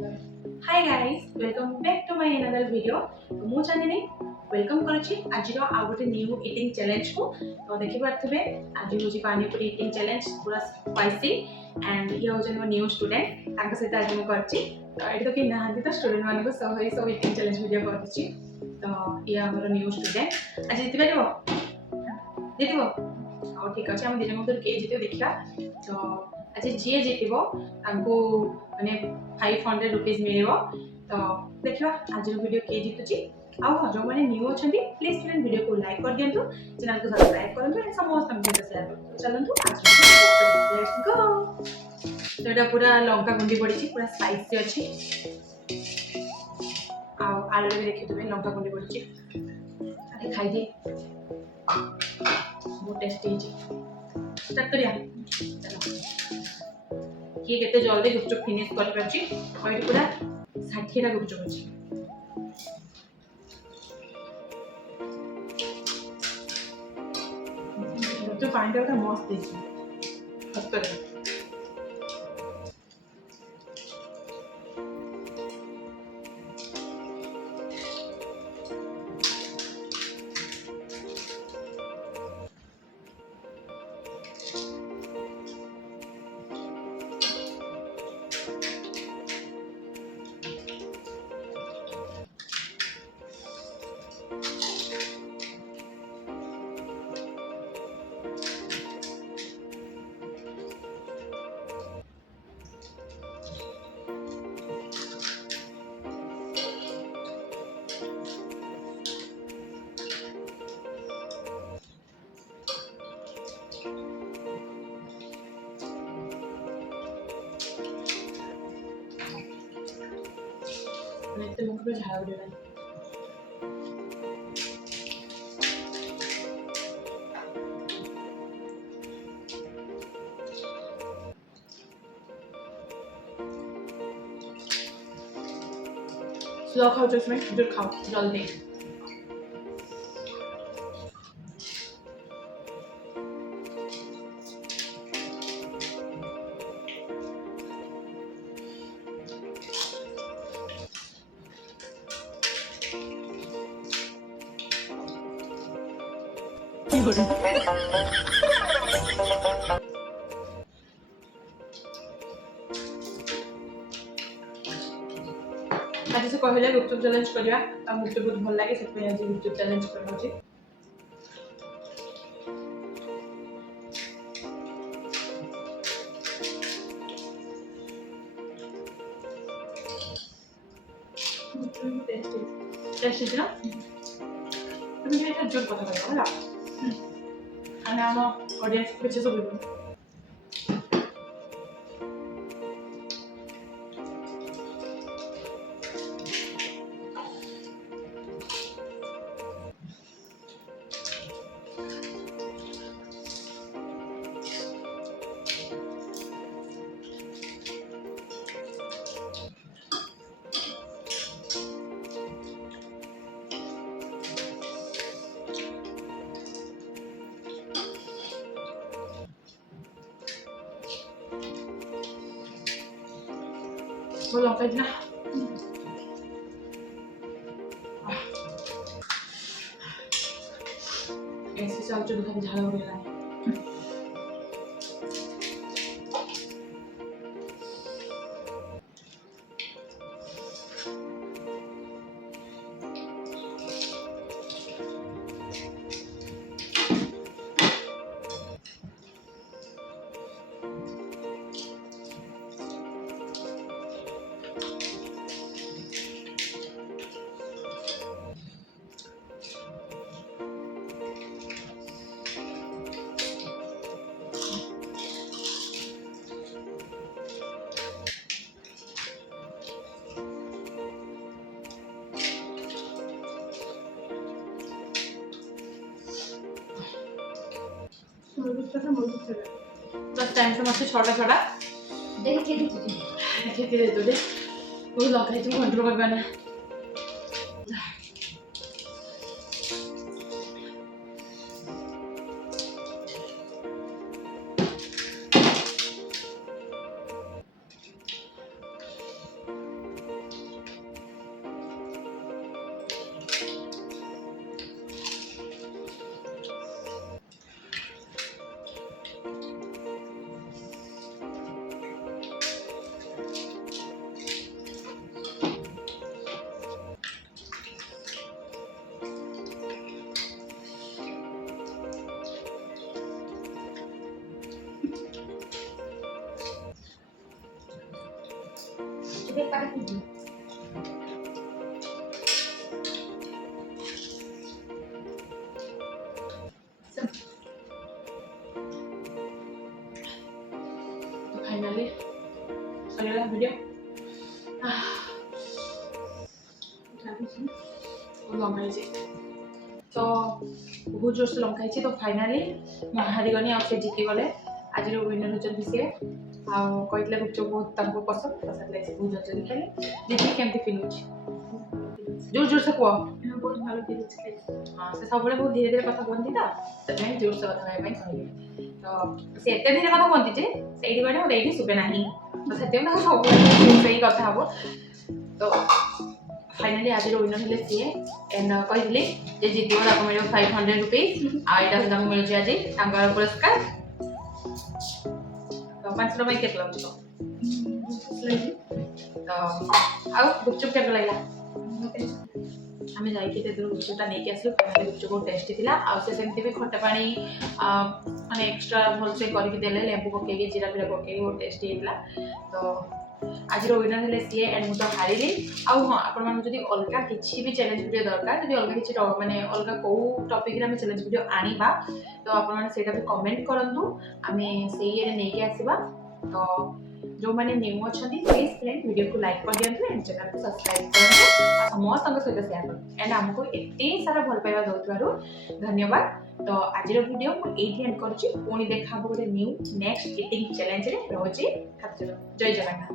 Hi guys welcome back to my another video तो मु Chandini welcome करछि आज आ गोटे न्यू ईटिंग चैलेंज को तो देखि पारथबे आज होची पानी पूरी ईटिंग चैलेंज पूरा स्पाइसी एंड ये होजन मो न्यू स्टूडेंट तांका सहित आज मु करछि तो एठी तो कि नाहंती तो स्टूडेंट मानको सह सब ईटिंग चैलेंज वीडियो करछि तो ये हमर न्यू स्टूडेंट आज जितबे जितबो और ठीक अछि हम दिन मधुर के जिते देखिया तो आज जी जीतबो तांको माने 500 रुपीस मिलेबो तो देखिबा आज वीडियो के जीतुची आउ हाँ जो मैंने न्यू अच्छा प्लीज फ्रेंड वीडियो को लाइक कर दिंतु चैनल को सब्सक्राइब करूँ एंड समस्त सहित शेयर करूँ चलतु आज लेट्स गो तो ये पूरा लंका गुंडी पड़ी पूरा स्पाइसी अच्छी आलू भी देखिए लंका गुंडी पड़ी अरे खाई दिए बहुत टेस्टी स्टार्ट करिया चलो किए केते जल्दी गुपचुप फिनिश कर परछि और पूरा 60 टा गुपचुप अछि तो पानी का मस्त देखिए हस्तर este मुख पे झाड़ उड़े रहा स्लो खाओ जिसमें फिर खाओ जल्दी आज से कहले गुपचुप चैलेंज करिया आ मुझे बहुत भल लागे से आज गुपचुप चैलेंज करना छी टेस्टी ना तुम ये जोर पता करो होला અને આમાં ઓડિયન્સ પછી શું બોલવું Mau longkaj na. ऐसे चाल चुड़ खाली झाला हो गया है बस टाइम से मस्त छोटा छोटा देखिए देखिए देखिए दे दो दे वो लगा तुम कंट्रोल कर पाना देख पारे कुछ तो फाइनली सरिगला भिडियो लंका तो बहुत जोर से लंका तो फाइनाली मैं हारीगनी आप जीती गले आज विनर होती सी कहते गुपचुप बहुत पसंद तो से बहुत जल्दी खेले दीदी केमती फिल हो जोर जोर से कह बहुत भालो फील हाँ से सब बहुत धीरे धीरे कथा कहती तो से जोर से कथा कहले तो से एत धीरे कथा कहती जे से बारे मत ये शुभे ना तो से सब सही कथा हम तो फाइनाली आज विनर हेल्ले सी एंड कही जीत मिले 500 रुपीज आईटा मिलूँ आज पुरस्कार तो 500 टका के तो गुपचुप के लगे आम जाकि गुपचुपटा नहीं आसलु गुपचुप बहुत टेस्टी थी आमती भी खटा पानी माने एक्सट्रा भलसे करके देले लेंबू पकई जीरा फीरा पकई बहुत टेस्टी होता तो आज विनर हेल्ले सी एंड मुझे हारिली हाँ आपण जब अलग किसी भी चैलेंज वीडियो दरकार जब अलग किसी माने अलग कौ टॉपिक रे चैलेंज वीडियो आनिबा तो आपण भी कमेंट करंतु आमे से ये नहीं आसीबा तो जो मैंने न्यू अच्छा प्लीज फ्रेंड वीडियो को लाइक कर दिखाँ एंड चैनल को सब्सक्राइब करूँ समस्त सहित शेयर करूँ एंड आमको एत सारा भल पाइबा दौर धन्यवाद तो आज वीडियो मुझे एंड करुँची पुणी देखा गोटे न्यू नेक्स्ट इटिंग चैलेंज रे रोचे जय जगन्नाथ।